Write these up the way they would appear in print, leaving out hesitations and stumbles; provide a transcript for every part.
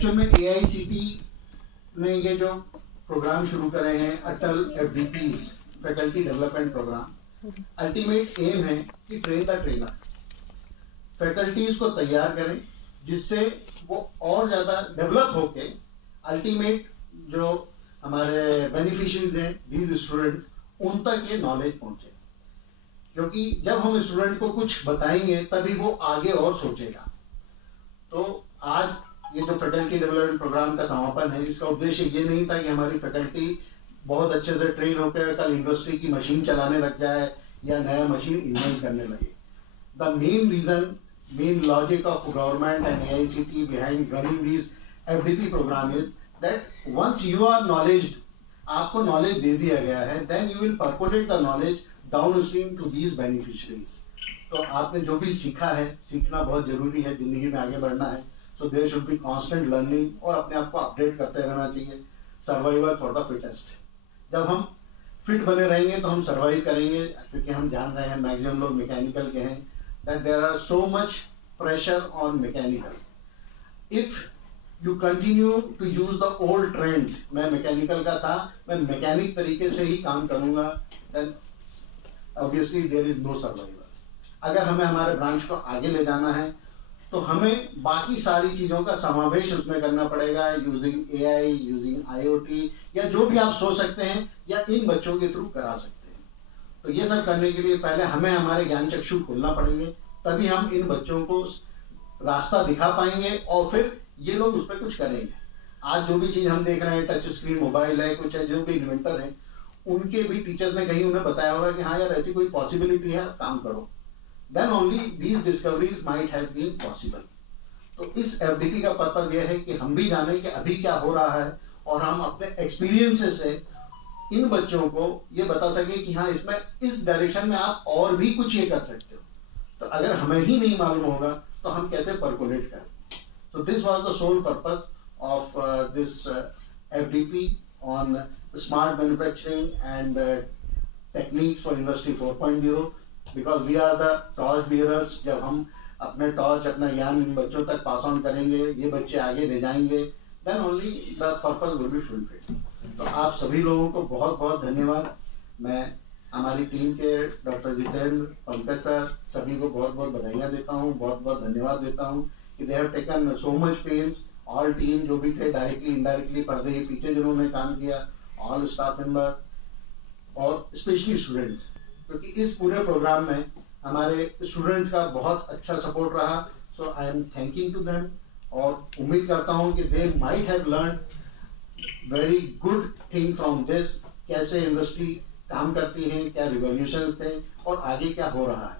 Actual में AICTE ने ये जो प्रोग्राम शुरू करे हैं Atal FDPs faculty development programme, ultimate aim है कि ट्रेन द ट्रेनर, फैकल्टीज को तैयार करें जिससे वो और ज्यादा डेवलप होके अल्टीमेट जो हमारे बेनिफिशियरीज हैं दीज स्टूडेंट्स, उन तक ये नॉलेज पहुंचे। क्योंकि जब हम स्टूडेंट को कुछ बताएंगे तभी वो आगे और सोचेगा। तो आज ये जो फैकल्टी डेवलपमेंट प्रोग्राम का समापन है, इसका उद्देश्य ये नहीं था कि हमारी फैकल्टी बहुत अच्छे से ट्रेन होकर कल इंडस्ट्री की मशीन चलाने लग जाए या नया मशीन इन्वेंट करने लगे। The main reason, main logic of government and AICTE behind running these FDP program is that once you are knowledge, आपको नॉलेज दे दिया गया है, then you will percolate the knowledge downstream to these beneficiaries। तो आपने जो भी सीखा है, सीखना बहुत जरूरी है, जिंदगी में आगे बढ़ना है, so there should be constant learning और अपने आप को अपडेट करते रहना चाहिए। Survival for the fittest. जब हम फिट बने रहेंगे तो हम सर्वाइव करेंगे, क्योंकि हम जान रहे हैं मैक्सिमम लोग मैकेनिकल के हैं, that there are so much pressure on mechanical. If you continue to use the old trends, मैं मैकेनिकल का था, मैं मैकेनिक तरीके से ही काम करूंगा, then obviously there is no survival। अगर हमें हमारे ब्रांच को आगे ले जाना है तो हमें बाकी सारी चीजों का समावेश उसमें करना पड़ेगा, यूजिंग AI, यूजिंग IoT, या जो भी आप सोच सकते हैं या इन बच्चों के थ्रू करा सकते हैं। तो ये सब करने के लिए पहले हमें हमारे ज्ञान चक्षु खोलना पड़ेंगे, तभी हम इन बच्चों को रास्ता दिखा पाएंगे और फिर ये लोग उस पर कुछ करेंगे। आज जो भी चीज हम देख रहे हैं, टच स्क्रीन मोबाइल है, कुछ है, जो भी इन्वेंटर है, उनके भी टीचर्स ने कहीं उन्हें बताया होगा कि हाँ यार ऐसी कोई पॉसिबिलिटी है, काम करो। Then only these discoveries might have been possible। तो इस FDP का पर्पज यह है कि हम भी जाने कि अभी क्या हो रहा है और हम अपने एक्सपीरियंसेस से इन बच्चों को ये बता सके कि हाँ इसमें इस डायरेक्शन में आप और भी कुछ ये कर सकते हो। तो अगर हमें ही नहीं मालूम होगा तो हम कैसे परकोलेट करें। तो this was the sole purpose of this FDP on smart manufacturing and techniques for industry 4.0, because we are the torch bearers. जब हम अपने टॉर्च, अपना ज्ञान इन बच्चों तक पास ऑन करेंगे, ये बच्चे आगे ले जाएंगे, then only the purpose will be fulfilled. तो आप सभी लोगों को बहुत बहुत धन्यवाद। मैं हमारी टीम के डॉक्टर जितेंद्र, पंकज सर, सभी को बहुत बहुत बधाइयाँ देता हूँ, बहुत बहुत धन्यवाद देता हूँ कि they have taken so much pains. All team जो भी थे, डायरेक्टली इनडायरेक्टली पर्दे के पीछे जिन्होंने काम किया, ऑल स्टाफ मेंबर और स्पेशली स्टूडेंट्स, क्योंकि इस पूरे प्रोग्राम में हमारे स्टूडेंट्स का बहुत अच्छा सपोर्ट रहा। So I am thanking to them और उम्मीद करता हूं कि they might have learn very good thing from this, कैसे इंडस्ट्री काम करती है, क्या रिवॉल्यूशंस थे और आगे क्या हो रहा है।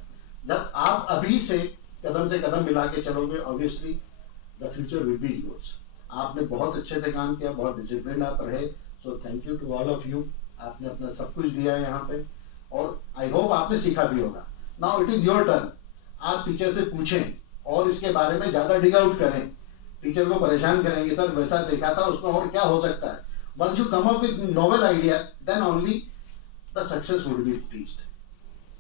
जब आप अभी से कदम मिला के चलोगे, obviously the future will be yours. आपने बहुत अच्छे से काम किया, बहुत डिसिप्लिन आप रहे, so thank you to all of you. आपने अपना सब कुछ दिया है यहाँ पे और आई होप आपने सीखा भी होगा। Now it is your turn. आप टीचर से पूछें और इसके बारे में ज्यादा डिग आउट करें, टीचर को परेशान करेंगे, सर वैसा देखा था, उसमें और क्या हो सकता है। Once you come up with novel idea, then only the success would be reached.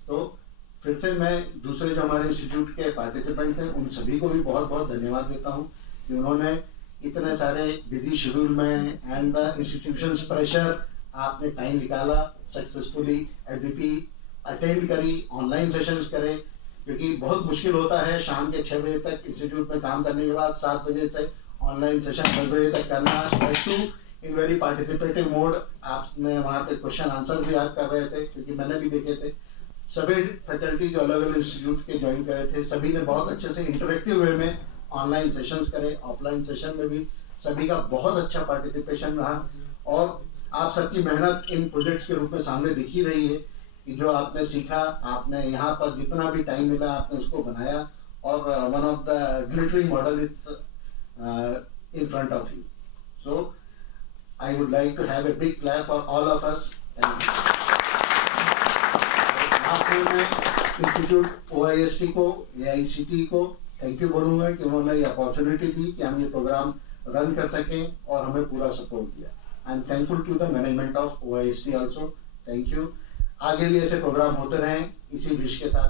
तो फिर से मैं दूसरे जो हमारे इंस्टीट्यूट के पार्टिसिपेंट हैं उन सभी को भी बहुत बहुत धन्यवाद देता हूँ कि उन्होंने इतने सारे बिजी शेड्यूल में एंड द इंस्टीट्यूशंस प्रेशर आपने टाइम निकाला, सक्सेसफुली FDP अटेंड करी, ऑनलाइन सेशंस करे, क्योंकि बहुत मुश्किल होता है शाम के 6 बजे तक इंस्टीट्यूट में काम करने के बाद 7 बजे से ऑनलाइन सेशन 10 बजे तक करना, इन वेरी पार्टिसिपेटिव मोड। आपने वहाँ पे क्वेश्चन आंसर भी आप कर रहे थे, क्योंकि मैंने भी देखे थे। सभी फैकल्टी जो अलग अलग इंस्टीट्यूट के ज्वाइन करे थे, सभी ने बहुत अच्छे से इंटरेक्टिव वे में ऑनलाइन सेशंस करे। ऑफलाइन सेशन में भी सभी का बहुत अच्छा पार्टिसिपेशन रहा और आप सबकी मेहनत इन प्रोजेक्ट्स के रूप में सामने दिख ही रही है कि जो आपने सीखा, आपने यहाँ पर जितना भी टाइम मिला आपने उसको बनाया और one of the glittering model is in front of you. So I would like to have a big clap for all of us. मैं इंस्टीट्यूट OIST को, AICTE को थैंक यू बोलूंगा कि उन्होंने ये अपॉर्चुनिटी दी कि हम ये प्रोग्राम रन कर सकें और हमें पूरा सपोर्ट दिया। I am thankful to the management of OIST also. Thank you. आगे भी ऐसे प्रोग्राम होते रहें इसी विश के साथ।